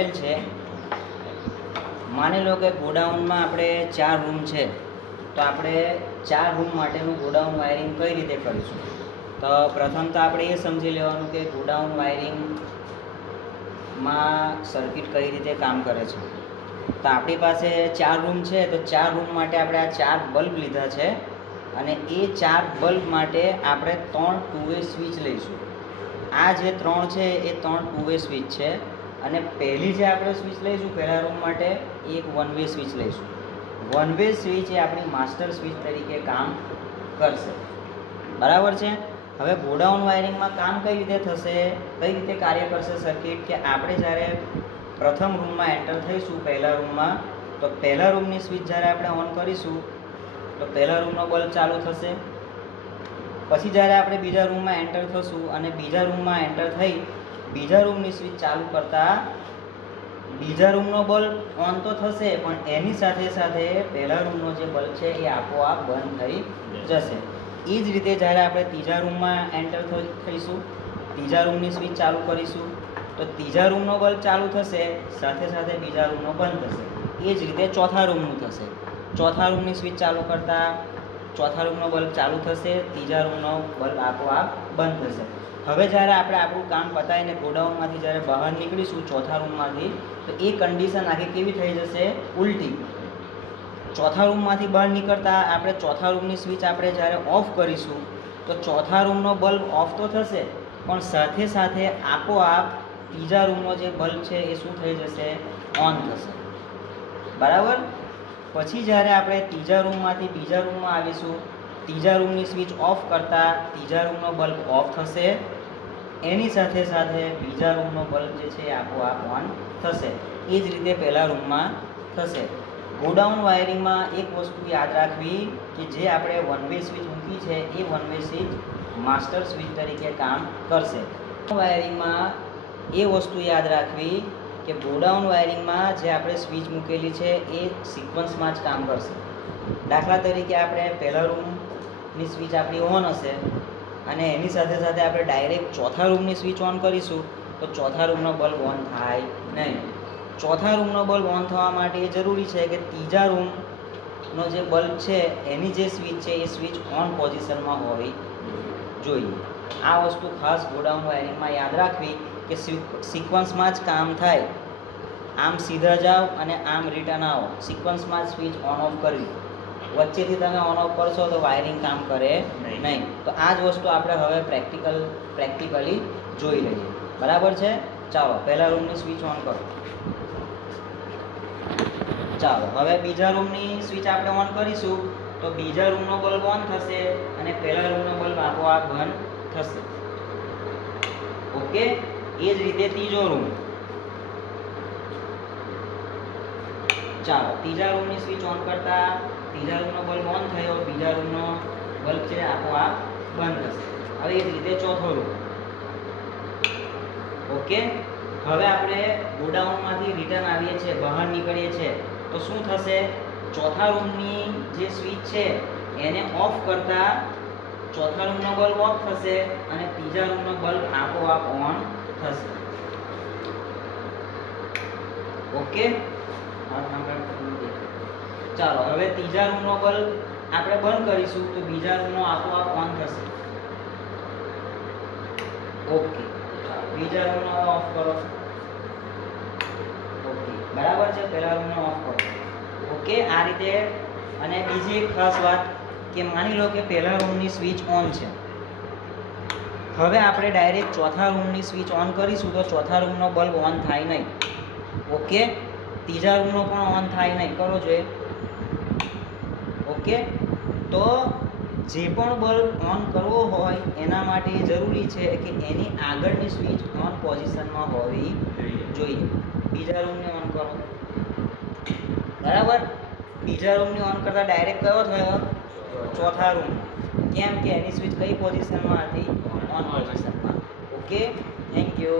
કરેલ છે. માની લો કે ગોડાઉનમાં આપણે 4 રૂમ છે, તો આપણે 4 રૂમ માટેનું ગોડાઉન વાયરિંગ કઈ રીતે કરીશું? તો પ્રથમ તો આપણે એ સમજી લેવાનું કે ગોડાઉન વાયરિંગમાં સર્કિટ કઈ રીતે કામ કરે છે. તો આપણી પાસે 4 રૂમ છે, તો 4 રૂમ માટે આપણે આ 4 બલ્બ લીધા છે અને એ 4 બલ્બ માટે આપણે 3 ટુ વે સ્વિચ લઈશું. આ જે 3 છે એ 3 ટુ વે સ્વિચ છે અને પહેલી જે આપણે સ્વિચ લઈશું પહેલા રૂમ માટે એક વન વે સ્વિચ લઈશું. વન વે સ્વિચ એ આપણી માસ્ટર સ્વિચ તરીકે કામ કરશે. બરાબર છે. હવે ગોડાઉન વાયરિંગમાં કામ કઈ રીતે થશે, કઈ રીતે કાર્ય કરશે સર્કિટ, કે આપણે જ્યારે પ્રથમ રૂમમાં એન્ટર થઈશું પહેલા રૂમમાં, તો પહેલા રૂમની સ્વિચ જ્યારે આપણે ઓન કરીશું તો પહેલા રૂમનો બલ્બ ચાલુ થશે. પછી જ્યારે આપણે બીજા રૂમમાં એન્ટર થશું અને બીજા રૂમમાં એન્ટર થઈ બીજા રૂમની સ્વિચ ચાલુ કરતાં બીજા રૂમનો બલ્બ ઓન તો થશે, પણ એની સાથે સાથે પહેલા રૂમનો જે બલ્બ છે એ આપોઆપ બંધ થઈ જશે. એ જ રીતે જ્યારે આપણે ત્રીજા રૂમમાં એન્ટર થઈશું, ત્રીજા રૂમની સ્વિચ ચાલુ કરીશું તો ત્રીજા રૂમનો બલ્બ ચાલુ થશે, સાથે સાથે બીજા રૂમનો બંધ થશે. એ જ રીતે ચોથા રૂમનું થશે. ચોથા રૂમની સ્વિચ ચાલુ કરતાં ચોથા રૂમનો બલ્બ ચાલુ થશે, ત્રીજા રૂમનો બલ્બ આપોઆપ બંધ થશે. હવે જ્યારે આપણે આપણું કામ પતાવીને ગોડાઉનમાંથી જ્યારે બહાર નીકળીશું ચોથા રૂમમાંથી, તો એ કન્ડિશન આખી કેવી થઈ જશે? ઉલટી. ચોથા રૂમમાંથી બહાર નીકળતા આપણે ચોથા રૂમની સ્વિચ આપણે જ્યારે ઓફ કરીશું તો ચોથા રૂમનો બલ્બ ઓફ તો થશે, પણ સાથે સાથે આપોઆપ ત્રીજા રૂમનો જે બલ્બ છે એ શું થઈ જશે? ઓન થશે. બરાબર. પછી જ્યારે આપણે ત્રીજા રૂમમાંથી બીજા રૂમમાં આવીશું, ત્રીજા રૂમની સ્વિચ ઓફ કરતાં ત્રીજા રૂમનો બલ્બ ઓફ થશે, એની સાથે સાથે બીજા રૂમનો બલ્બ જે છે એ આપોઆપ ઓન થશે. એ જ રીતે પહેલા રૂમમાં થશે. ગોડાઉન વાયરિંગમાં એક વસ્તુ યાદ રાખવી કે જે આપણે વન વે સ્વિચ મૂકી છે એ one way switch master switch તરીકે કામ કરશે. વાયરિંગમાં એ વસ્તુ યાદ રાખવી કે ગોડાઉન વાયરિંગમાં જે આપણે સ્વિચ મૂકેલી છે એ સિક્વન્સમાં જ કામ કરશે. દાખલા તરીકે આપણે પહેલા રૂમની સ્વિચ આપણી ઓન હશે અને એની સાથે સાથે આપણે ડાયરેક્ટ ચોથા રૂમની સ્વિચ ઓન કરીશું તો ચોથા રૂમનો બલ્બ ઓન થાય નહીં. ચોથા રૂમનો બલ્બ ઓન થવા માટે એ જરૂરી છે કે ત્રીજા રૂમનો જે બલ્બ છે એની જે સ્વિચ છે એ સ્વિચ ઓન પોઝિશનમાં હોવી જોઈએ. આ વસ્તુ ખાસ ગોડાઉન વાયરિંગમાં યાદ રાખવી કે સિક્વન્સમાં જ કામ થાય. આમ સીધા જાઓ અને આમ રિટર્ન આવો, સિક્વન્સમાં જ સ્વિચ ઓન ઓફ કરવી. વચ્ચેથી તમે ઓન ઓફ કરશો તો વાયરિંગ કામ કરે નહીં. તો આ જ વસ્તુ આપણે હવે પ્રેક્ટિકલી જોઈ લઈએ. બરાબર છે. ચાલો પહેલા રૂમની સ્વિચ ઓન કરો. ચાલો હવે બીજા રૂમની સ્વિચ આપણે ઓન કરીશું તો બીજા રૂમનો બલ્બ ઓન થશે અને પહેલા રૂમનો બલ્બ આપોઆપ બંધ થશે. ઓકે. એ જ રીતે ત્રીજો રૂમ. ચાલો ત્રીજા રૂમની સ્વિચ ઓન કરતા ત્રીજા રૂમનો બલ્બ ઓન થયો, બીજા રૂમનો બલ્બ છે આપોઆપ બંધ થશે. હવે એ જ રીતે ચોથો રૂમ. ઓકે. હવે આપણે ગોડાઉનમાંથી રિટર્ન આવીએ છીએ, બહાર નીકળીએ છીએ તો શું થશે? ચોથા રૂમની જે સ્વિચ છે એને ઓફ કરતા ચોથા રૂમનો બલ્બ ઓફ થશે અને ત્રીજા રૂમનો બલ્બ આપોઆપ ઓન થશે. ઓકે. ચાલો હવે ત્રીજા રૂમનો બલ્બ આપણે બંધ કરીશું તો બીજા રૂમનો આપોઆપ ઓન થશે. ઓકે. બીજા રૂમનો ઓફ કરો. ઓકે. બરાબર છે. પહેલા રૂમનો ઓફ કરો. ઓકે. આ રીતે. અને બીજી એક ખાસ વાત કે માની લો કે પહેલા રૂમની સ્વિચ ઓન છે, હવે આપણે ડાયરેક્ટ ચોથા રૂમની સ્વિચ ઓન કરીશું તો ચોથા રૂમનો બલ્બ ઓન થાય નહીં. ઓકે. ત્રીજા રૂમનો પણ ઓન થાય નહીં. કરો જોઈએ. ઓકે. તો જે પણ બલ્બ ઓન કરવો હોય એના માટે જરૂરી છે કે એની આગળની સ્વિચ ઓન પોઝિશનમાં હોવી જોઈએ. બીજા રૂમને ઓન કરો. બરાબર. બીજા રૂમની ઓન કરતાં ડાયરેક્ટ કયો થયો? ચોથા રૂમ. કેમ કે એની સ્વિચ કઈ પોઝિશનમાં હતી? ઓન પોઝિશનમાં. ઓકે. Thank you.